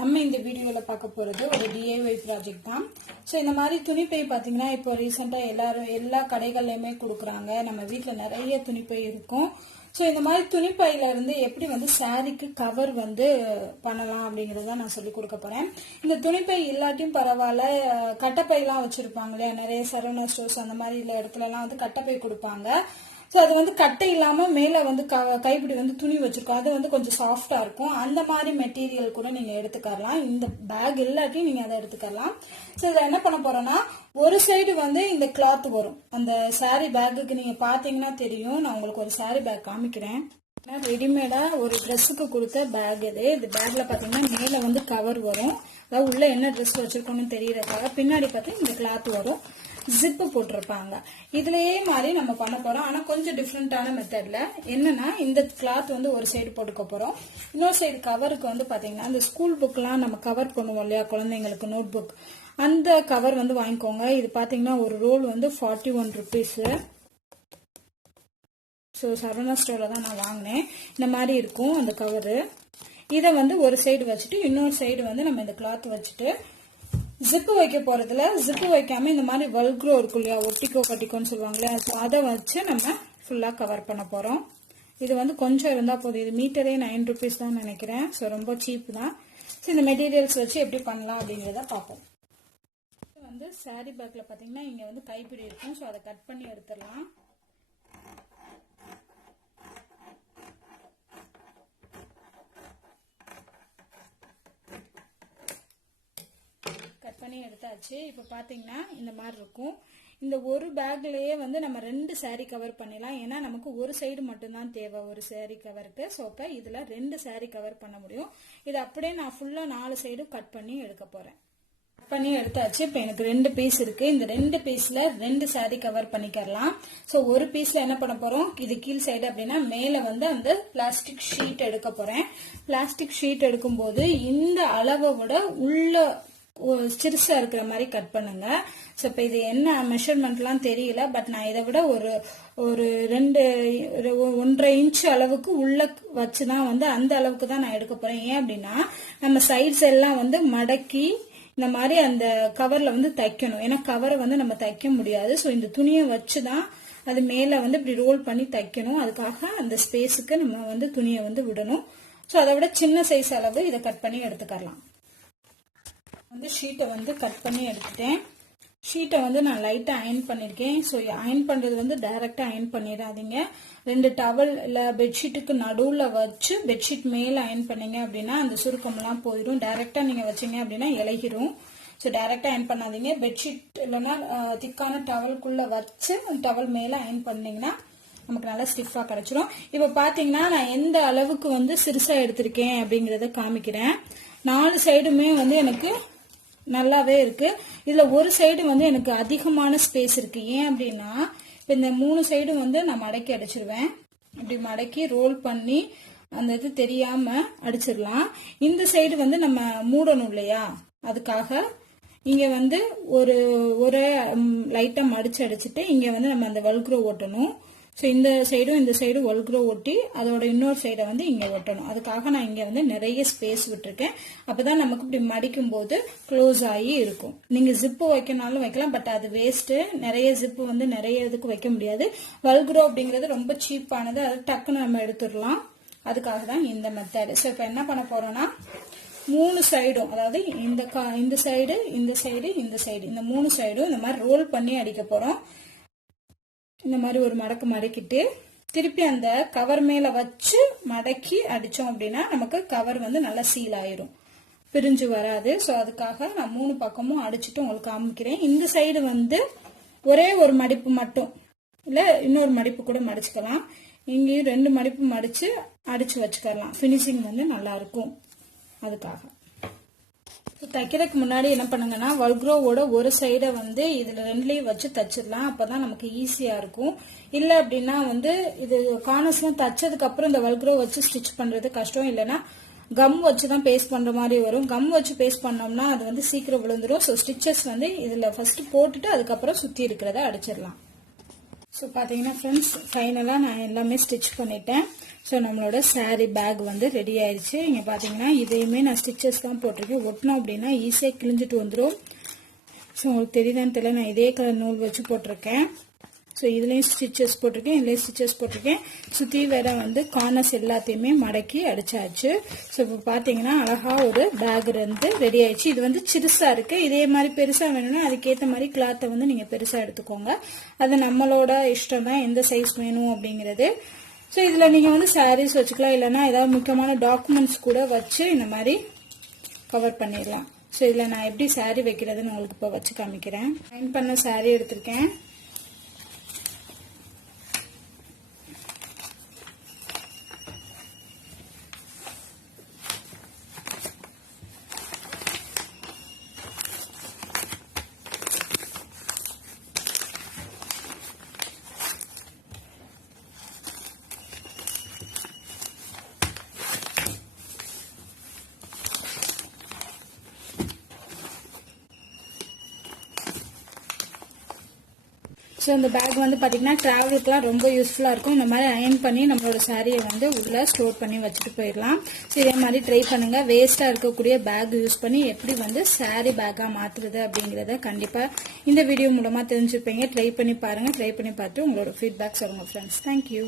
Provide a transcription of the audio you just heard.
நம்ம இந்த வீடியோல பார்க்க போறது ஒரு DIY ப்ராஜெக்ட் தான். ஸோ இந்த மாதிரி துணிப்பை பார்த்தீங்கன்னா இப்போ ரீசெண்டாக எல்லா கடைகள்லையுமே கொடுக்குறாங்க. நம்ம வீட்டில் நிறைய துணிப்பை இருக்கும். ஸோ இந்த மாதிரி துணிப்பையில இருந்து எப்படி வந்து சாரிக்கு கவர் வந்து பண்ணலாம் அப்படிங்கறத நான் சொல்லி கொடுக்க போறேன். இந்த துணிப்பை இல்லாட்டியும் பரவாயில்ல, கட்டப்பையெல்லாம் வச்சிருப்பாங்க இல்லையா, நிறைய சரவணா ஸ்டோர்ஸ் அந்த மாதிரி இடத்துல எல்லாம் வந்து கட்டப்பை கொடுப்பாங்க. ஸோ அது வந்து கட்டை இல்லாம மேல வந்து கைப்பிடி வந்து துணி வச்சிருக்கோம், அது வந்து கொஞ்சம் சாஃப்டா இருக்கும். அந்த மாதிரி மெட்டீரியல் கூட நீங்க எடுத்துக்கலாம். இந்த பேக் இல்லாட்டி நீங்க அதை எடுத்துக்கலாம். ஸோ இதுல என்ன பண்ண போறோம்னா, ஒரு சைடு வந்து இந்த கிளாத் வரும். அந்த சாரி பேக்குக்கு நீங்க பாத்தீங்கன்னா தெரியும். நான் உங்களுக்கு ஒரு சாரி பேக் காமிக்கிறேன். ரெடிமேடா ஒரு ட்ரெஸ்ஸுக்கு கொடுத்த பேக் இது. இந்த பேக்ல பாத்தீங்கன்னா மேல வந்து கவர் வரும், அதாவது உள்ள என்ன ட்ரெஸ் வச்சிருக்கோம்னு தெரியறதுக்காக. பின்னாடி பார்த்தா இந்த கிளாத் வரும், ஜிப்பு போட்டிருப்பாங்க. இதுலயே மாதிரி நம்ம பண்ண போறோம். ஆனா கொஞ்சம் டிஃப்ரெண்டான மெத்தட்ல. என்னன்னா, இந்த கிளாத் வந்து ஒரு சைடு போட்டுக்க போறோம், இன்னொரு சைடு கவருக்கு வந்து பாத்தீங்கன்னா இந்த ஸ்கூல் புக் எல்லாம் நம்ம கவர் பண்ணுவோம் இல்லையா, குழந்தைங்களுக்கு நோட் புக், அந்த கவர் வந்து வாங்கிக்கோங்க. இது பாத்தீங்கன்னா ஒரு ரோல் வந்து 41 ருபீஸ். ஸோ சரவணா ஸ்டோர்ல தான் நான் வாங்கினேன். இந்த மாதிரி இருக்கும் அந்த கவரு. இதை வந்து ஒரு சைடு வச்சுட்டு இன்னொரு சைடு வந்து நம்ம இந்த கிளாத் வச்சுட்டு ஜிப்பு வைக்க போறதுல ஜிப்பு வைக்காம இந்த மாதிரி வல்க்ரோ இருக்கும் இல்லையா, ஒட்டிக்கோ கட்டிக்கோன்னு சொல்லுவாங்களே, அதை வச்சு நம்ம ஃபுல்லா கவர் பண்ண போறோம். இது வந்து கொஞ்சம் இருந்தா போதும். இது மீட்டரே 9 ருபீஸ் தான் நினைக்கிறேன். ஸோ ரொம்ப சீப் தான். ஸோ இந்த மெட்டீரியல்ஸ் வச்சு எப்படி பண்ணலாம் அப்படிங்கிறத பார்ப்போம். வந்து சாரி பேக்ல பாத்தீங்கன்னா இங்க வந்து கைப்பிடி இருக்கும். ஸோ அதை கட் பண்ணி எடுத்துடலாம். கட் பண்ணி எடுத்தாச்சு. இப்ப பாத்தீங்கன்னா இந்த மாதிரி இருக்கும். இந்த ஒரு பேக்லயே வந்து நம்ம 2 சாரி கவர் பண்ணிடலாம். ஏன்னா நமக்கு ஒரு சைடு மட்டும்தான் தேவை ஒரு சாரி கவருக்கு. ஸோ இப்ப இதுல 2 சாரி கவர் பண்ண முடியும். இது அப்படியே நான் ஃபுல்லா 4 சைடும் கட் பண்ணி எடுக்க போறேன். கட் பண்ணி எடுத்தாச்சு. இப்ப எனக்கு 2 பீஸ் இருக்கு. இந்த 2 பீஸ்ல 2 சாரி கவர் பண்ணிக்கலாம். ஸோ ஒரு பீஸ்ல என்ன பண்ண போறோம், இது கீழ் சைடு அப்படின்னா மேல வந்து அந்த பிளாஸ்டிக் ஷீட் எடுக்க போறேன். பிளாஸ்டிக் ஷீட் எடுக்கும் போது இந்த அளவை விட உள்ள சிறுசா இருக்கிற மாதிரி கட் பண்ணுங்க. ஸோ இப்போ இது என்ன மெஷர்மெண்ட்லாம் தெரியல, பட் நான் இதை விட ஒரு 1.5 இன்ச் அளவுக்கு உள்ள வச்சுதான் வந்து அந்த அளவுக்கு தான் நான் எடுக்க போறேன். ஏன் அப்படின்னா நம்ம சைட்ஸ் எல்லாம் வந்து மடக்கி இந்த மாதிரி அந்த கவர்ல வந்து தைக்கணும். ஏன்னா கவரை வந்து நம்ம தைக்க முடியாது. ஸோ இந்த துணியை வச்சுதான் அது மேல வந்து இப்படி ரோல் பண்ணி தைக்கணும். அதுக்காக அந்த ஸ்பேஸுக்கு நம்ம வந்து துணியை வந்து விடணும். ஸோ அதை விட சின்ன சைஸ் அளவு இதை கட் பண்ணி எடுத்துக்கலாம். வந்து ஷீட்டை வந்து கட் பண்ணி எடுத்துட்டேன். ஷீட்டை வந்து நான் லைட்டா அயன் பண்ணிருக்கேன். ஸோ அயன் பண்றது வந்து டைரக்டா அயன் பண்ணிடாதீங்க. 2 டவல் இல்ல பெட்ஷீட்டுக்கு நடுவுல வச்சு பெட்ஷீட் மேல அயன் பண்ணீங்க அப்படின்னா அந்த சுருக்கம் எல்லாம் போயிடும். டைரக்டா நீங்க வச்சீங்க அப்படின்னா இலகிரும். ஸோ டைரக்டா அயன் பண்ணாதீங்க. பெட்ஷீட் இல்லைன்னா திக்கான டவலுக்குள்ள வச்சு டவல் மேல அயன் பண்ணீங்கன்னா நமக்கு நல்லா ஸ்டிஃபா கிடைச்சிரும். இப்ப பாத்தீங்கன்னா நான் எந்த அளவுக்கு வந்து சிறுசா எடுத்திருக்கேன் அப்படிங்கறத காமிக்கிறேன். 4 சைடுமே வந்து எனக்கு நல்லாவே இருக்கு. இதுல ஒரு சைடு வந்து எனக்கு அதிகமான ஸ்பேஸ் இருக்கு. ஏன் அப்படின்னா இந்த 3 சைடும் வந்து நான் மடக்கி அடிச்சிருவேன். இப்படி மடக்கி ரோல் பண்ணி அந்த இது தெரியாம அடிச்சிடலாம். இந்த சைடு வந்து நம்ம மூடணும் இல்லையா, அதுக்காக இங்க வந்து ஒரு லைட்டா மடிச்சு அடிச்சுட்டு இங்க வந்து நம்ம அந்த வல்க்ரோ ஓட்டணும். ஸோ இந்த சைடும் வல்க்ரோ ஒட்டி அதோட இன்னொரு சைடை வந்து இங்க ஒட்டணும். அதுக்காக நான் இங்க வந்து நிறைய ஸ்பேஸ் விட்டுருக்கேன். அப்பதான் நமக்கு இப்படி மடிக்கும் போது க்ளோஸ் ஆகி இருக்கும். நீங்க ஜிப்பு வைக்கனாலும் வைக்கலாம், பட் அது வேஸ்ட். நிறைய ஜிப்பு வந்து நிறைய இதுக்கு வைக்க முடியாது. வல்க்ரோ அப்படிங்கிறது ரொம்ப சீப்பானது, அது டக்குன்னு நம்ம எடுத்துடலாம். அதுக்காக தான் இந்த மெத்தட். ஸோ இப்போ என்ன பண்ண போறோம்னா 3 சைடும், அதாவது இந்த சைடு இந்த 3 சைடும் இந்த மாதிரி ரோல் பண்ணி அடிக்க போறோம். இந்த மாதிரி ஒரு மடக்கு மடக்கிட்டு திருப்பி அந்த கவர் மேல வச்சு மடக்கி அடிச்சோம் அப்படின்னா நமக்கு கவர் வந்து நல்லா சீல் ஆயிரும், பிரிஞ்சு வராது. ஸோ அதுக்காக நான் 3 பக்கமும் அடிச்சுட்டு உங்களுக்கு காமிக்கிறேன். இந்த சைடு வந்து ஒரே ஒரு மடிப்பு மட்டும் இல்ல இன்னொரு மடிப்பு கூட மடிச்சுக்கலாம். இங்கேயும் 2 மடிப்பு மடிச்சு அடிச்சு வச்சுக்கலாம். பினிஷிங் வந்து நல்லா இருக்கும். அதுக்காக தைக்கிறதுக்கு முன்னாடி என்ன பண்ணுங்கன்னா வல்க்ரோவோட ஒரு சைடை வந்து இதுல 2லயும் வச்சு தச்சிடலாம். அப்பதான் நமக்கு ஈஸியா இருக்கும். இல்ல அப்படின்னா வந்து இது கார்னர்ஸ்லாம் தச்சதுக்கு அப்புறம் இந்த வல்க்ரோ வச்சு ஸ்டிச் பண்றது கஷ்டம். இல்லைன்னா கம் வச்சுதான் பேஸ்ட் பண்ற மாதிரி வரும். கம் வச்சு பேஸ்ட் பண்ணோம்னா அது வந்து சீக்கிரம் விழுந்துரும். ஸோ ஸ்டிச்சஸ் வந்து இதுல ஃபர்ஸ்ட் போட்டுட்டு அதுக்கப்புறம் சுத்தி இருக்கிறத அடிச்சிடலாம். ஸோ பார்த்தீங்கன்னா ஃப்ரெண்ட்ஸ் ஃபைனலாக நான் எல்லாமே ஸ்டிச் பண்ணிட்டேன். ஸோ நம்மளோட saree பேக் வந்து ரெடி ஆயிடுச்சு. இங்கே பார்த்தீங்கன்னா இதையுமே நான் ஸ்டிச்சஸ் தான் போட்டிருக்கேன். ஒட்டினோம் அப்படின்னா ஈஸியாக கிழிஞ்சிட்டு வந்துடும். ஸோ உங்களுக்கு தெரியுதான்னு தெரியல, நான் இதே கலர் நூல் வச்சு போட்டிருக்கேன். ஸோ இதுலேயும் ஸ்டிச்சஸ் போட்டிருக்கேன், இதுலேயும் ஸ்டிச்சஸ் போட்டிருக்கேன். சுற்றி வேற வந்து கார்னர்ஸ் எல்லாத்தையுமே மடக்கி அடிச்சாச்சு. ஸோ இப்போ பார்த்தீங்கன்னா அழகாக ஒரு பேக் வந்து ரெடி ஆயிடுச்சு. இது வந்து சிறுசாக இருக்குது. இதே மாதிரி பெருசாக வேணும்னா அதுக்கேற்ற மாதிரி கிளாத்தை வந்து நீங்கள் பெருசாக எடுத்துக்கோங்க. அது நம்மளோட இஷ்டம் தான், எந்த சைஸ் வேணும் அப்படிங்கிறது. ஸோ இதில் நீங்கள் வந்து சாரீஸ் வச்சுக்கலாம், இல்லைன்னா ஏதாவது முக்கியமான டாக்குமெண்ட்ஸ் கூட வச்சு இந்த மாதிரி கவர் பண்ணிடலாம். ஸோ இதில் நான் எப்படி saree வைக்கிறதுன்னு உங்களுக்கு இப்போ வச்சு காமிக்கிறேன். அயர்ன் பண்ண saree எடுத்திருக்கேன். ஸோ இந்த பேக் வந்து பார்த்தீங்கன்னா ட்ராவலுக்குலாம் ரொம்ப யூஸ்ஃபுல்லாக இருக்கும். இந்த மாதிரி அயர்ன் பண்ணி நம்மளோட சாரியை வந்து உள்ளே ஸ்டோர் பண்ணி வச்சுட்டு போயிடலாம். ஸோ இதே மாதிரி ட்ரை பண்ணுங்கள். வேஸ்ட்டாக இருக்கக்கூடிய பேக் யூஸ் பண்ணி எப்படி வந்து saree பேக்காக மாற்றுறது அப்படிங்கிறத கண்டிப்பாக இந்த வீடியோ மூலமாக தெரிஞ்சுப்பீங்க. ட்ரை பண்ணி பாருங்கள். ட்ரை பண்ணி பார்த்து உங்களோட ஃபீட்பேக் சொல்லுங்கள் ஃப்ரெண்ட்ஸ். தேங்க்யூ.